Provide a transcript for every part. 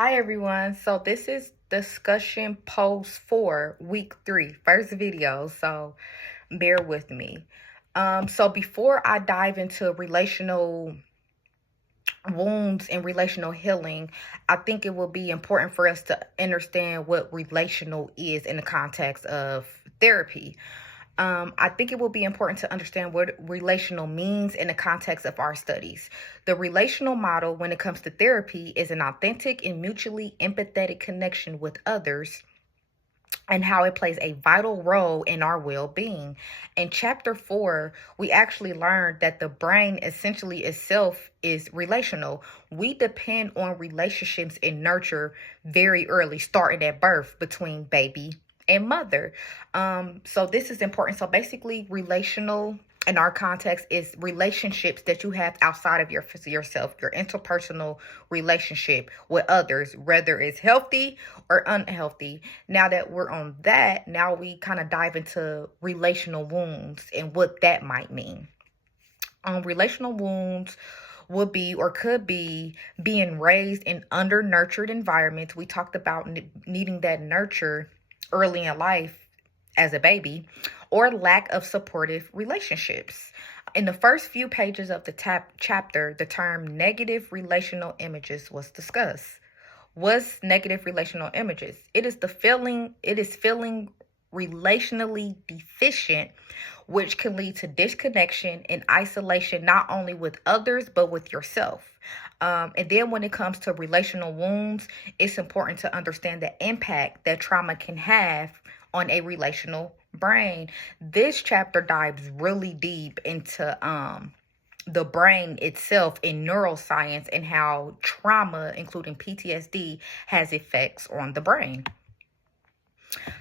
Hi everyone. So this is discussion post 4, week 3, first video. So bear with me. So before I dive into relational wounds and relational healing, I think it will be important for us to understand what relational is in the context of therapy. I think it will be important to understand what relational means in the context of our studies. The relational model, when it comes to therapy, is an authentic and mutually empathetic connection with others and how it plays a vital role in our well-being. In chapter 4, we actually learned that the brain essentially itself is relational. We depend on relationships and nurture very early, starting at birth between baby and mother. So this is important. So basically, relational in our context is relationships that you have outside of yourself, your interpersonal relationship with others, whether it's healthy or unhealthy. Now that we're on that, now we kind of dive into relational wounds and what that might mean. Relational wounds would be or could be being raised in under nurtured environments. We talked about needing that nurture early in life as a baby, or lack of supportive relationships. In the first few pages of the chapter, the term negative relational images was discussed. What's negative relational images? It is feeling relationally deficient, which can lead to disconnection and isolation, not only with others, but with yourself. And then when it comes to relational wounds, it's important to understand the impact that trauma can have on a relational brain. This chapter dives really deep into the brain itself in neuroscience and how trauma, including PTSD, has effects on the brain.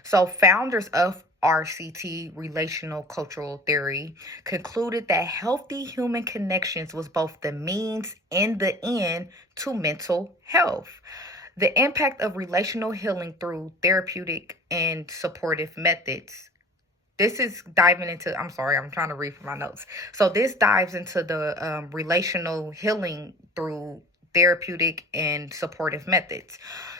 So founders of RCT, relational cultural theory, concluded that healthy human connections was both the means and the end to mental health. The impact of relational healing through therapeutic and supportive methods. This is diving into, I'm sorry, I'm trying to read from my notes. So this dives into the relational healing through therapeutic and supportive methods.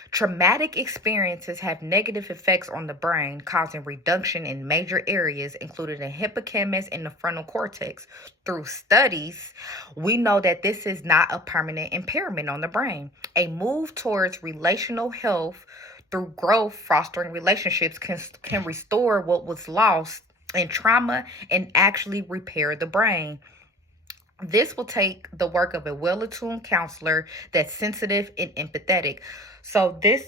Traumatic experiences have negative effects on the brain, causing reduction in major areas, including the hippocampus and the frontal cortex. Through studies, we know that this is not a permanent impairment on the brain. A move towards relational health through growth, fostering relationships can restore what was lost in trauma and actually repair the brain. This will take the work of a well-attuned counselor that's sensitive and empathetic. So this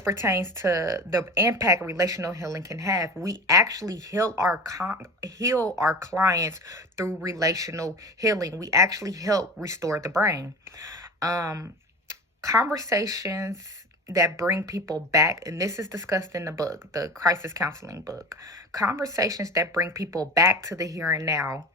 pertains to the impact relational healing can have. We actually heal our clients through relational healing. We actually help restore the brain. Conversations that bring people back, and this is discussed in the book, the crisis counseling book. Conversations that bring people back to the here and now,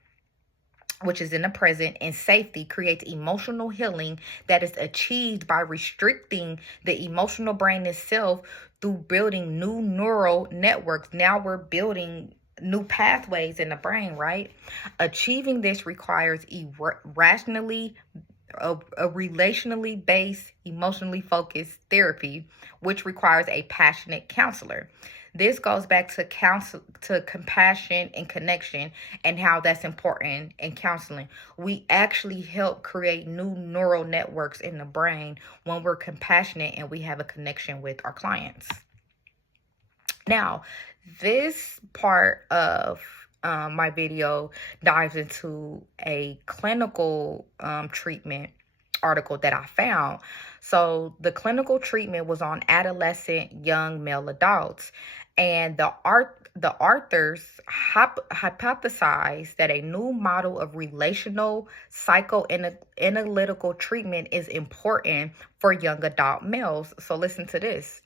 which is in the present, and safety, creates emotional healing that is achieved by restricting the emotional brain itself through building new neural networks. Now we're building new pathways in the brain, right? Achieving this requires a relationally based, emotionally focused therapy, which requires a passionate counselor. This goes back to compassion and connection and how that's important in counseling. We actually help create new neural networks in the brain when we're compassionate and we have a connection with our clients. Now, this part of my video dives into a clinical treatment article that I found. So the clinical treatment was on adolescent young male adults, and the authors hypothesized that a new model of relational psychoanalytical treatment is important for young adult males. So listen to this.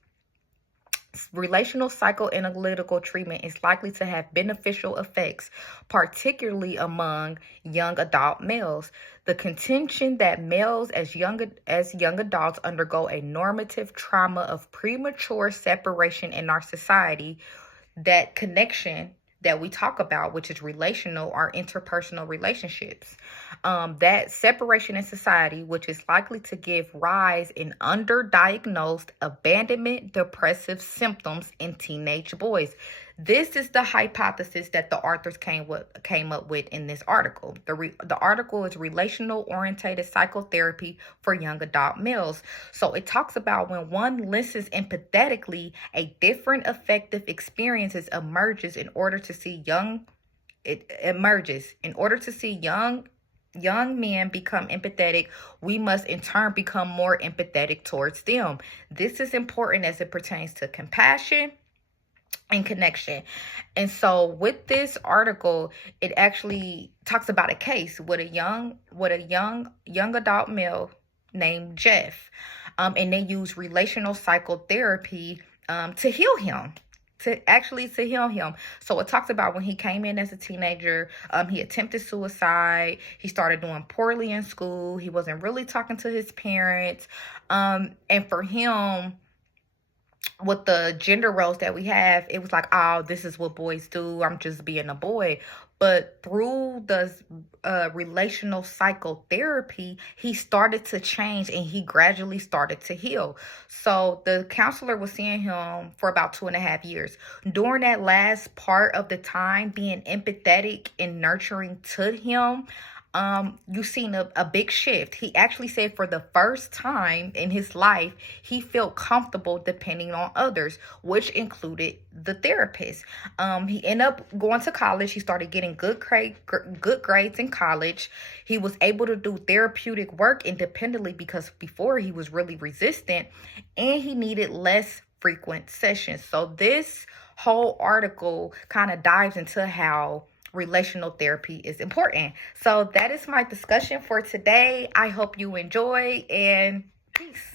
Relational psychoanalytical treatment is likely to have beneficial effects, particularly among young adult males. The contention that males as young adults undergo a normative trauma of premature separation in our society, that connection that we talk about, which is relational or interpersonal relationships. That separation in society, which is likely to give rise in underdiagnosed abandonment depressive symptoms in teenage boys. This is the hypothesis that the authors came up with in this article. The article is relational orientated psychotherapy for young adult males. So it talks about when one listens empathetically, a different affective experiences emerges in order to see young it emerges in order to see young men become empathetic. We must in turn become more empathetic towards them. This is important as it pertains to compassion and connection. And so with this article, it actually talks about a case with a young adult male named Jeff. And they use relational psychotherapy to heal him. To heal him. So it talks about when he came in as a teenager, he attempted suicide. He started doing poorly in school. He wasn't really talking to his parents. And for him, with the gender roles that we have, it was like, oh, this is what boys do. I'm just being a boy. But through the relational psychotherapy, he started to change and he gradually started to heal. So the counselor was seeing him for about 2.5 years. During that last part of the time, being empathetic and nurturing to him, you've seen a big shift. He actually said for the first time in his life, he felt comfortable depending on others, which included the therapist. He ended up going to college. He started getting good grades in college. He was able to do therapeutic work independently because before he was really resistant and he needed less frequent sessions. So this whole article kind of dives into how relational therapy is important. So that is my discussion for today. I hope you enjoy, and peace.